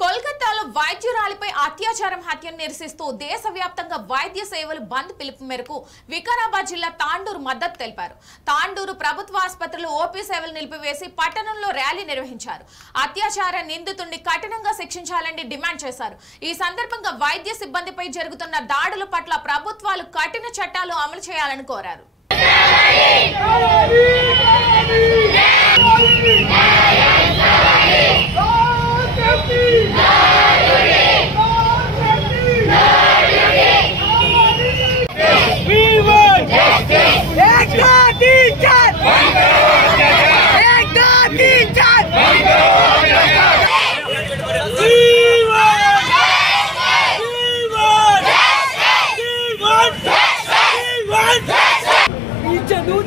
కోల్కతాలో వైద్యురాలిపై అత్యాచారం హత్యను నిరసిస్తూ దేశవ్యాప్తంగా వైద్య సేవలు బంద్ పిలుపు మేరకు వికారాబాద్ జిల్లా తాండూరు మద్దతు తెలిపారు. తాండూరు ప్రభుత్వ ఆసుపత్రిలో ఓపీ సేవలు నిలిపివేసి పట్టణంలో ర్యాలీ నిర్వహించారు. అత్యాచార నిందితుడిని కఠినంగా శిక్షించాలని డిమాండ్ చేశారు. ఈ సందర్భంగా వైద్య సిబ్బందిపై జరుగుతున్న దాడుల పట్ల ప్రభుత్వాలు కఠిన చట్టాలు అమలు చేయాలని కోరారు.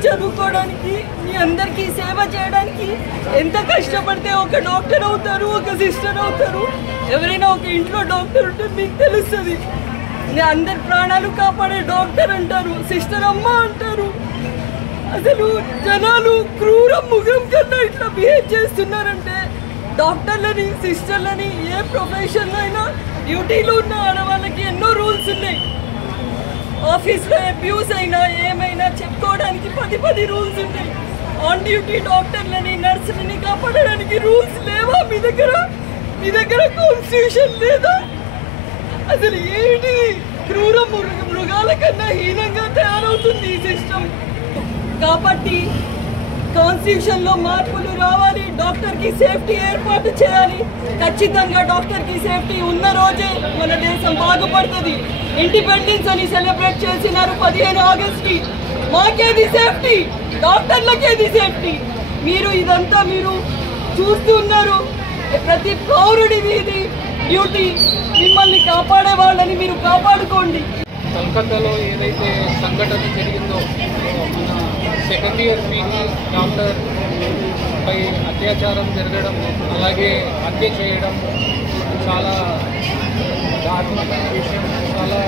చదువుకోవడానికి మీ అందరికీ సేవ చేయడానికి ఎంత కష్టపడితే ఒక డాక్టర్ అవుతారు, ఒక సిస్టర్ అవుతారు. ఎవరైనా ఒక ఇంట్లో డాక్టర్ ఉంటే మీకు తెలుస్తుంది. అందరి ప్రాణాలు కాపాడే డాక్టర్ అంటారు, సిస్టర్ అమ్మ అంటారు. అసలు జనాలు క్రూర ముఖం కన్నా ఇట్లా బిహేవ్ చేస్తున్నారంటే డాక్టర్లని, సిస్టర్లని, ఏ ప్రొఫెషన్లో అయినా డ్యూటీలో ఉన్న ఆడవాళ్ళకి ఎన్నో రూల్స్ ఉన్నాయి. ఆఫీస్లో అబ్యూస్ అయినా ఏమైనా చెప్పుకోవడానికి 10 రూల్స్ ఉన్నాయి. ఆన్ డ్యూటీ డాక్టర్లని, నర్సులని కాపాడడానికి రూల్స్ లేవా? మీ దగ్గర కాన్స్టిట్యూషన్ లేదా? అసలు ఏంటి? క్రూర మృగాల కన్నా హీనంగా తయారవుతుంది ఈ సిస్టమ్. కాబట్టి కాన్స్టిట్యూషన్లో మార్పులు రావాలి. డాక్టర్కి సేఫ్టీ ఏర్పాటు చేయాలి. ఖచ్చితంగా డాక్టర్కి సేఫ్టీ ఉన్న రోజే మన దేశం బాగుపడుతుంది. ఇండిపెండెన్స్ అని సెలబ్రేట్ చేసినారు 15 ఆగస్ట్కి. మాకేది సేఫ్టీ? డాక్టర్లకేది సేఫ్టీ? ఇదంతా మీరు చూస్తున్నారు. ప్రతి పౌరుడిది ఇది డ్యూటీ. మిమ్మల్ని కాపాడే వాళ్ళని మీరు కాపాడుకోండి. కలకత్తాలో ఏదైతే సంఘటన జరిగిందో, మన సెకండ్ ఇయర్ పీజీ డాక్టర్ పై అత్యాచారం జరగడం, అలాగే హత్య చేయడం చాలా దారుణమైన విషయం, చాలా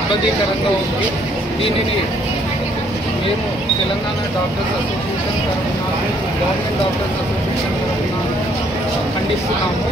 ఇబ్బందికరంగా ఉంది. దీనిని మేము తెలంగాణ డాక్టర్స్ అసోసియేషన్ తరఫున, గవర్నమెంట్ డాక్టర్స్ అసోసియేషన్ తరఫున ఖండిస్తున్నాము.